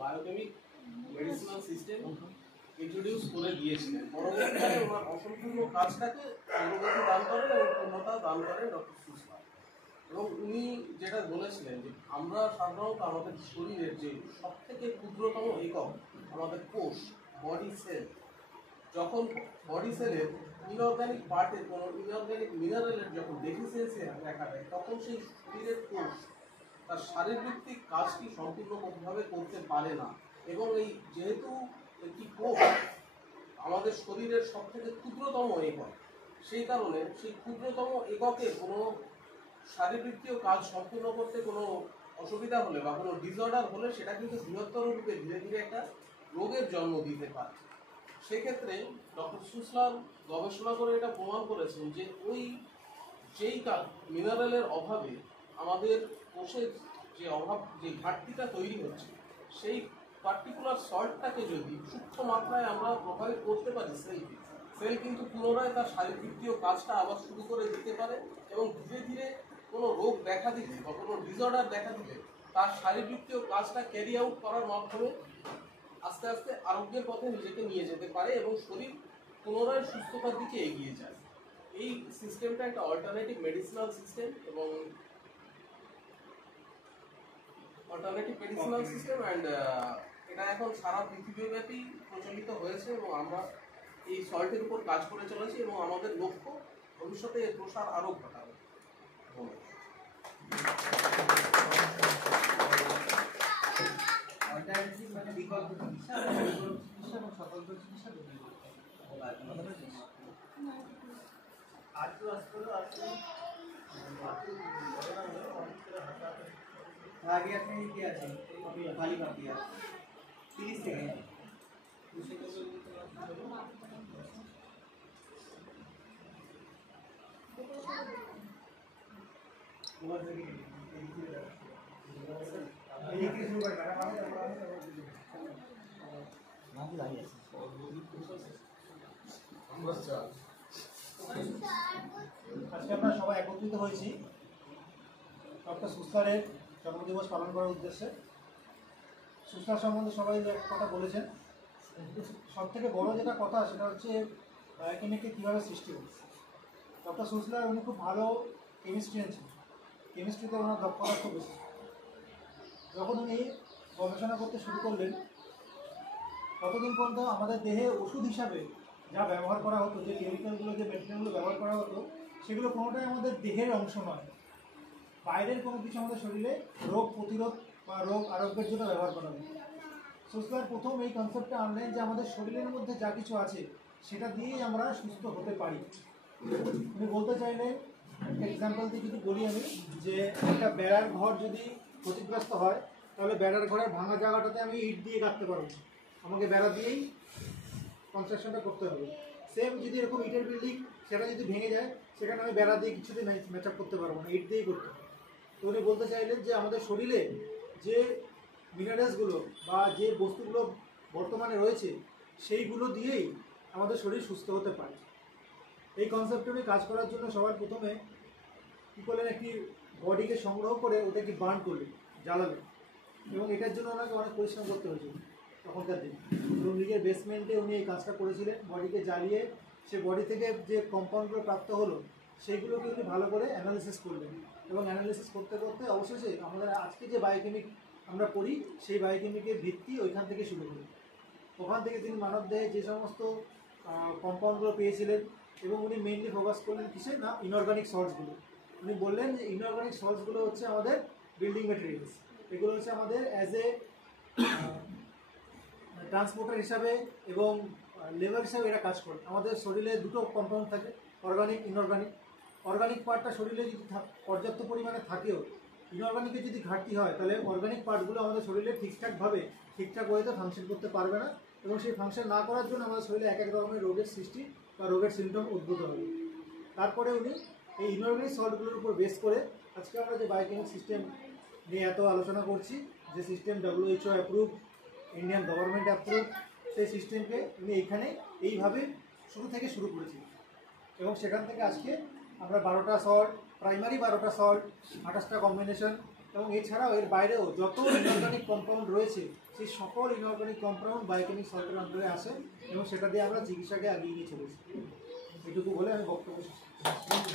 Biochemic medicinal system introduce করে দিয়েছিলেন। পরবর্তীকালে ওনার অসম্পূর্ণ কাজটাকে অগ্রগতি দান করেন এবং পূর্ণতা দান করেন ডক্টর সুসলার। এবং উনি যেটা বলেছিলেন যে আমরা সাধারণত আমাদের শরীরের যে সবথেকে ক্ষুদ্রতম একক আমাদের কোষ, বডি সেল, যখন বডি সেলের ইনঅর্গানিক পার্টের কোনো ইনঅর্গানিক মিনারেলের যখন ডেফিসিয়েন্সি দেখা দেয়, তখন সেই শরীরের কোষ তার শারীরবৃত্তিক কাজটি সম্পূর্ণভাবে করতে পারে না। এবং এই যেহেতু একটি কোষ আমাদের শরীরের সবথেকে ক্ষুদ্রতম একক, সেই কারণে সেই ক্ষুদ্রতম এককে কোনো শারীরবৃত্তীয় কাজ সম্পূর্ণ করতে কোনো অসুবিধা হলে বা কোনো ডিসঅর্ডার হলে সেটা কিন্তু বৃহত্তর রূপে ধীরে ধীরে একটা রোগের জন্ম দিতে পারে। সেক্ষেত্রে ডক্টর সুসলার গবেষণা করে এটা প্রমাণ করেছেন যে যেই মিনারেলের অভাবে আমাদের কোষের যে ঘাটতিটা তৈরি হচ্ছে, সেই পার্টিকুলার সল্টটাকে যদি সূক্ষ্ম মাত্রায় আমরা প্রভাবিত করতে পারি, সেল কিন্তু পুনরায় তার শারীরবৃত্তীয় কাজটা আবার শুরু করে দিতে পারে এবং ধীরে ধীরে কোনো রোগ দেখা দিলে বা কোনো ডিসঅর্ডার দেখা দিলে তার শারীরবৃত্তীয় কাজটা ক্যারি আউট করার মাধ্যমে আস্তে আস্তে আরোগ্যের পথে নিজেকে নিয়ে যেতে পারে এবং শরীর পুনরায় সুস্থতার দিকে এগিয়ে যায়। এই সিস্টেমটা একটা অল্টারনেটিভ মেডিসিনাল সিস্টেম এবং এটা এখন সারা পৃথিবীব্যাপী প্রচলিত হয়েছে এবং আমরা এই সল্টের উপর কাজ করে চলেছি এবং আমাদের লক্ষ্য ভবিষ্যতে এর প্রসার আরও ঘটাবে। বিকল্প চিকিৎসা এবং স্বতন্ত্র চিকিৎসা আগে আপনি কি আছেন খালি বাকি আছে 30 সেকেন্ড। আজকে আমরা সবাই একত্রিত হয়েছি ডক্টর সুসলারের জন্মদিবস পালন করার উদ্দেশ্যে। সুসলার সম্বন্ধে সবাই যে কথা বলেছেন, সব থেকে বড় যেটা কথা সেটা হচ্ছে বায়োকেমিকে কীভাবে সৃষ্টি হচ্ছে। ডক্টর সুসলার উনি খুব ভালো কেমিস্ট্রিয়ান ছিলেন, কেমিস্ট্রিতে ওনার দক্ষতা খুব বেশি। যখন উনি গবেষণা করতে শুরু করলেন, ততদিন পর্যন্ত আমাদের দেহে ওষুধ হিসাবে যা ব্যবহার করা হতো, যে কেমিক্যালগুলো, যে মেটেরিয়ালগুলো ব্যবহার করা হতো, সেগুলো কোনোটাই আমাদের দেহের অংশ নয়, বাইরের কোনো কিছু আমাদের শরীরে রোগ প্রতিরোধ বা রোগ আরোগ্যের জন্য ব্যবহার করা হতো। সুসলার প্রথম এই কনসেপ্টটা আনলেন যে আমাদের শরীরের মধ্যে যা কিছু আছে সেটা দিয়েই আমরা সুস্থ হতে পারি। উনি বলতে চাইলেন, একটা এক্সাম্পল দিয়ে যদি বলি আমি, যে একটা বেড়ার ঘর যদি ক্ষতিগ্রস্ত হয়, তাহলে বেড়ার ঘরের ভাঙা জায়গাটাতে আমি ইট দিয়ে কাটতে পারবো, আমাকে বেড়া দিয়েই কনস্ট্রাকশনটা করতে হবে। সেম যদি এরকম ইটের বিল্ডিং, সেটা যদি ভেঙে যায়, সেখানে আমি বেড়া দিয়ে কিছুতেই ম্যাচ আপ করতে পারবো না, ইট দিয়েই করতে হবে। তো উনি বলতে চাইলেন যে আমাদের শরীরে যে মিনারেলসগুলো বা যে বস্তুগুলো বর্তমানে রয়েছে, সেইগুলো দিয়েই আমাদের শরীর সুস্থ হতে পারে। এই কনসেপ্টে উনি কাজ করার জন্য সবার প্রথমে কী করলেন, একটি বডিকে সংগ্রহ করে ওটাকে বার্ন করলেন, জ্বালালেন, এবং এটার জন্য ওনাকে অনেক পরিশ্রম করতে হয়েছিল তখনকার দিনে। এবং নিজের বেসমেন্টে উনি এই কাজটা করেছিলেন, বডিকে জ্বালিয়ে সে বডি থেকে যে কম্পাউন্ডগুলো প্রাপ্ত হলো সেইগুলোকে উনি ভালো করে অ্যানালিসিস করলেন। এবং অ্যানালিসিস করতে করতে অবশেষে আমাদের আজকে যে বায়োকেমিক আমরা পড়ি, সেই বায়োকেমিকের ভিত্তি ওইখান থেকে শুরু করি। ওখান থেকে তিনি মানবদেহে যে সমস্ত কম্পাউন্ডগুলো পেয়েছিলেন, এবং উনি মেইনলি ফোকাস করলেন কিসে না, ইনঅর্গানিক সল্টসগুলো। উনি বললেন যে ইনঅর্গানিক সল্টসগুলো হচ্ছে আমাদের বিল্ডিং ম্যাটেরিয়ালস, এগুলো হচ্ছে আমাদের অ্যাজ এ ট্রান্সপোর্টার হিসাবে এবং লেবার হিসাবে এরা কাজ করে। আমাদের শরীরে দুটো কম্পাউন্ড থাকে, অর্গানিক, ইনঅর্গানিক। অর্গানিক পার্টটা শরীরে যদি পর্যাপ্ত পরিমাণে থাকেও, ইনঅর্গানিকের যদি ঘাটতি হয়, তাহলে অর্গানিক পার্টগুলো আমাদের শরীরে ঠিকঠাকভাবে ঠিকঠাক ওয়েতে ফাংশন করতে পারবে না, এবং সেই ফাংশন না করার জন্য আমাদের শরীরে এক এক রকমের রোগের সৃষ্টি বা রোগের সিমটম উদ্ভূত হবে। তারপরে উনি এই ইনঅর্গানিক সল্টগুলোর উপর বেস করে আজকে আমরা যে বায়োকেমিক সিস্টেম নিয়ে এত আলোচনা করছি, যে system WHO approve, Indian government approve, সেই সিস্টেমকে উনি এইখানে এইভাবে শুরু থেকে শুরু করেছি। এবং সেখান থেকে আজকে আমরা 12টা সল্ট, প্রাইমারি 12টা সল্ট, 28টা কম্বিনেশন এবং এছাড়াও এর বাইরেও যত ইনঅর্গানিক কম্পাউন্ড রয়েছে সেই সকল ইনঅর্গানিক কম্পাউন্ড বায়োকেমিক সল্টের আন্ডারে আসে এবং সেটা দিয়ে আমরা চিকিৎসাকে এগিয়ে নিয়ে চলেছি। এটুকু বলে আমি বক্তব্য শেষ করছি।